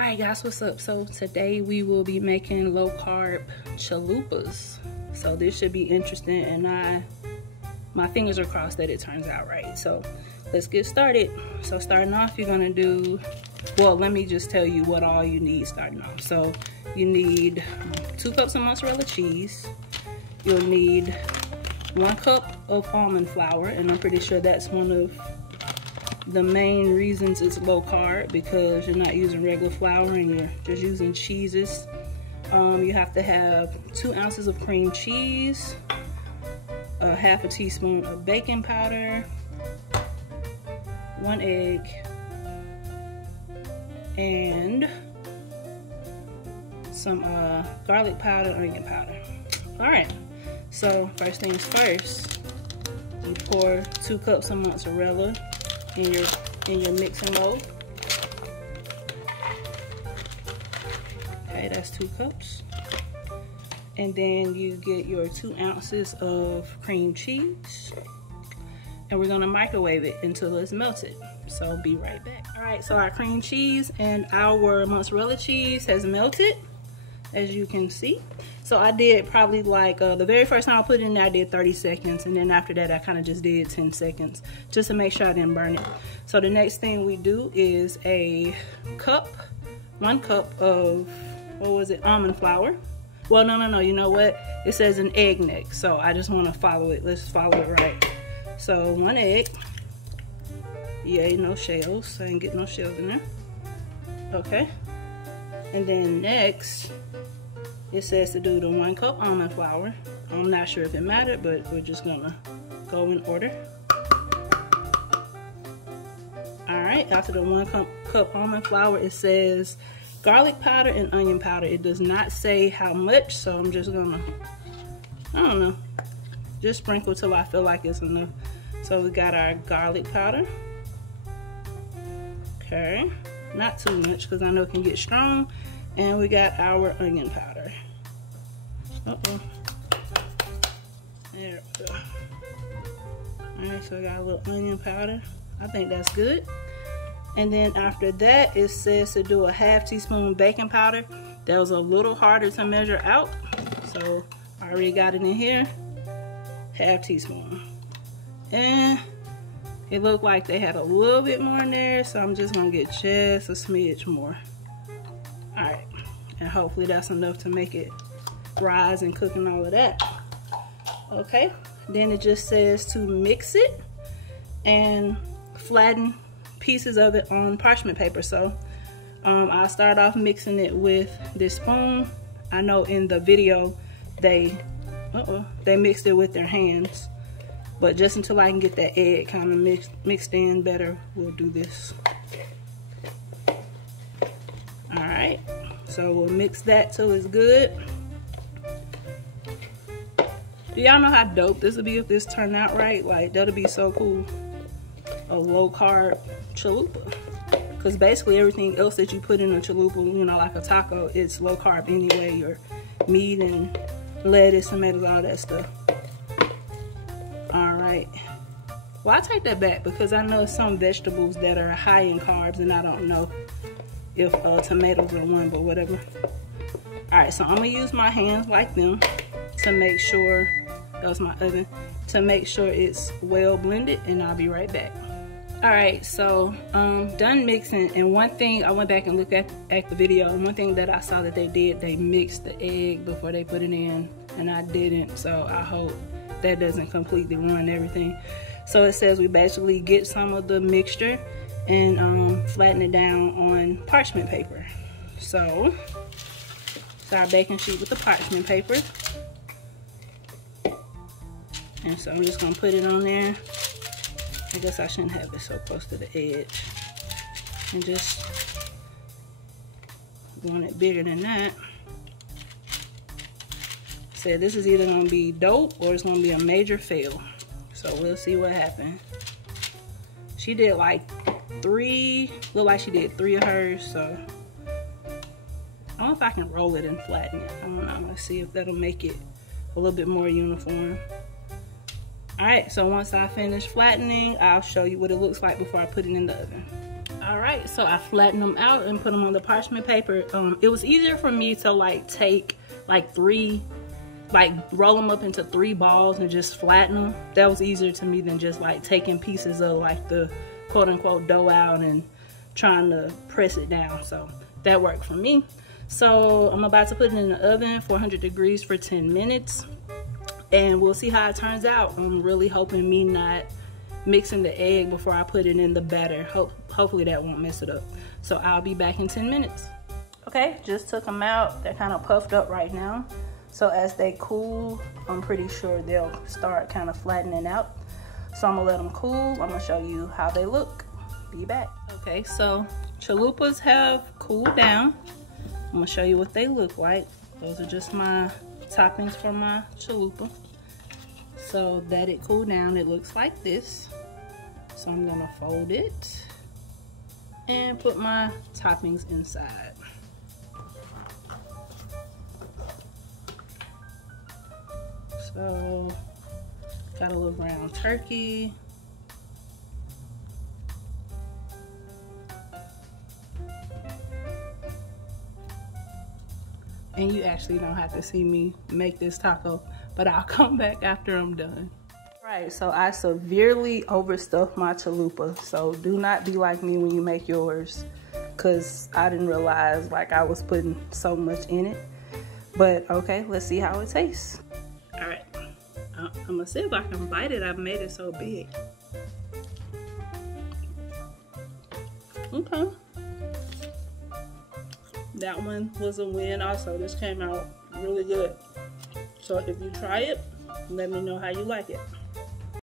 Alright guys, what's up? So today we will be making low carb chalupas. So this should be interesting, and my fingers are crossed that it turns out right. So let's get started. So starting off, you're gonna do, well, let me just tell you what all you need starting off. So you need 2 cups of mozzarella cheese. You'll need 1 cup of almond flour, and I'm pretty sure that's one of the main reasons it's low carb, because you're not using regular flour and you're just using cheeses. You have to have 2 ounces of cream cheese, ½ teaspoon of baking powder, 1 egg, and some garlic powder, onion powder. All right, so first things first, you pour 2 cups of mozzarella in your mixing bowl. Okay, that's 2 cups. And then you get your 2 ounces of cream cheese, and we're gonna microwave it until it's melted. So be right back. All right, so our cream cheese and our mozzarella cheese has melted, as you can see. So I did probably like, the very first time I put it in there, I did 30 seconds. And then after that, I kind of just did 10 seconds just to make sure I didn't burn it. So the next thing we do is 1 cup of, what was it, almond flour. Well, no, you know what? It says an egg next. So I just want to follow it. Let's follow it right. So 1 egg. Yay, no shells. I didn't get no shells in there. Okay. And then next, it says to do the 1 cup almond flour. I'm not sure if it mattered, but we're just gonna go in order. All right, after the 1 cup almond flour, it says garlic powder and onion powder. It does not say how much, so I'm just gonna, I don't know, just sprinkle till I feel like it's enough. So we got our garlic powder. Okay, not too much because I know it can get strong. And we got our onion powder. Uh-oh. There we go. Alright, so I got a little onion powder. I think that's good. And then after that, it says to do a ½ teaspoon baking powder. That was a little harder to measure out. So I already got it in here. ½ teaspoon. And it looked like they had a little bit more in there, so I'm just gonna get just a smidge more. Alright, and hopefully that's enough to make it rise and cook and all of that. Okay, then it just says to mix it and flatten pieces of it on parchment paper. So I'll start off mixing it with this spoon. I know in the video they mixed it with their hands, but just until I can get that egg kind of mixed in better, we'll do this. All right, so we'll mix that till it's good. Do y'all know how dope this would be if this turned out right? Like, that'll be so cool. A low carb chalupa. Because basically everything else that you put in a chalupa, you know, like a taco, it's low carb anyway. Your meat and lettuce, tomatoes, all that stuff. All right. Well, I take that back because I know some vegetables that are high in carbs, and I don't know if tomatoes are one, but whatever. All right, so I'm gonna use my hands like them to make sure, that was my oven, to make sure it's well blended, and I'll be right back. All right, so done mixing, and one thing, I went back and looked at the video, and one thing that I saw that they did, they mixed the egg before they put it in, and I didn't, so I hope that doesn't completely ruin everything. So it says we basically get some of the mixture and flatten it down on parchment paper. So it's our baking sheet with the parchment paper. And so I'm just gonna put it on there. I guess I shouldn't have it so close to the edge. And just want it bigger than that. Said this is either gonna be dope or it's gonna be a major fail. So we'll see what happens. She did like 3, look like she did 3 of hers, so I don't know if I can roll it and flatten it. I don't know, let's see if that'll make it a little bit more uniform. All right, so once I finish flattening, I'll show you what it looks like before I put it in the oven. All Alright, so I flattened them out and put them on the parchment paper. It was easier for me to like take like roll them up into 3 balls and just flatten them. That was easier to me than just like taking pieces of like the quote unquote dough out and trying to press it down. So that worked for me. So I'm about to put it in the oven, 400 degrees for 10 minutes. And we'll see how it turns out. I'm really hoping me not mixing the egg before I put it in the batter. Hopefully that won't mess it up. So I'll be back in 10 minutes. Okay, just took them out. They're kind of puffed up right now. So as they cool, I'm pretty sure they'll start kind of flattening out. So I'm gonna let them cool. I'm gonna show you how they look. Be back. Okay, so chalupas have cooled down. I'm gonna show you what they look like. Those are just my toppings for my chalupa. So that it cooled down, it looks like this. So I'm gonna fold it and put my toppings inside. So got a little ground turkey. And you actually don't have to see me make this taco, but I'll come back after I'm done. Right, so I severely overstuffed my chalupa. So do not be like me when you make yours, because I didn't realize like I was putting so much in it. But okay, let's see how it tastes. All right, I'm gonna see if I can bite it. I've made it so big. Okay. That one was a win also. This came out really good. So if you try it, let me know how you like it.